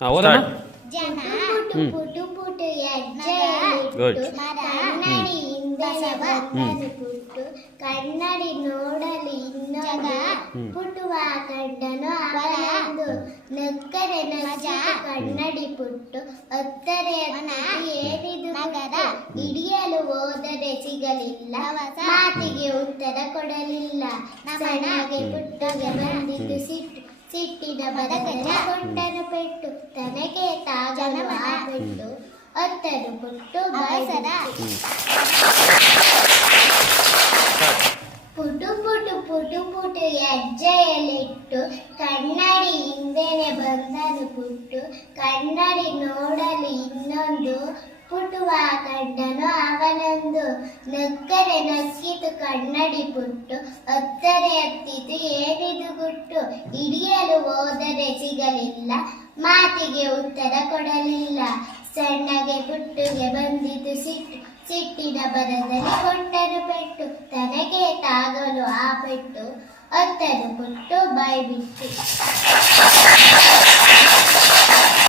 ಹಾಂ ಓದಮ್ಮ ಜನ. ಪುಟು ಪುಟು Good. ಹೆಜ್ಜೆ ಕನ್ನಡಿ ಹಿಂದೆ ಪುಟ್ಟು ಕನ್ನಡಿ ನೋಡಲು ಇನ್ನೊಬ್ಬ. ಪುಟುವ ಕಂಡನು ಅವನೊಂದು ನಕ್ಕರೆ ನಜ ಕನ್ನಡಿ ಪುಟ್ಟು ಒತ್ತರೆ ಏನಿದು ನಗರ ಹಿಡಿಯಲು ಓದದೆ ಸಿಗಲಿಲ್ಲ ಮಾತಿಗೆ ಉತ್ತರ ಕೊಡಲಿಲ್ಲ ನಮಗೆ ಪುಟ್ಟಗೆ ಬಂದಿದ್ದು ಸಿಟ್ಟು ಸಿಟ್ಟಿನ ಬದಕನ ಕೊಂಡನು ಪೆಟ್ಟು ತನಗೆ ತಾಜನ ಬಿಟ್ಟು ಒತ್ತನು ಪುಟ್ಟು ಬಾಯ್ಸದ ಪುಟು ಪುಟು ಪುಟು ಪುಟು ಹೆಜ್ಜೆಯಲ್ಲಿಟ್ಟು ಕನ್ನಡಿ ಹಿಂದೆನೆ ಬಂದನು ಪುಟ್ಟು ಕನ್ನಡಿ ನೋಡಲು ಇನ್ನೊಂದು ಪುಟುವ ಕಂಡನು ನಕ್ಕರೆ ನಕ್ಕಿತು ಕನ್ನಡಿ ಪುಟ್ಟು ಅತ್ತರೆ ಹತ್ತಿತು ಏನಿದು ಗುಟ್ಟು. ಹಿಡಿಯಲು ಹೋದರೆ ಸಿಗಲಿಲ್ಲ ಮಾತಿಗೆ ಉತ್ತರ ಕೊಡಲಿಲ್ಲ. ಸಣ್ಣಗೆ ಪುಟ್ಟುಗೆ ಬಂದಿತು ಸಿಟ್ಟು, ಸಿಟ್ಟಿನ ಬರದಲ್ಲಿ ಕೊಟ್ಟರು ಪೆಟ್ಟು. ತನಗೆ ತಾಗಲು ಆ ಪೆಟ್ಟು ಅತ್ತರು ಪುಟ್ಟು, ಬಾಯಿ ಬಿಟ್ಟು.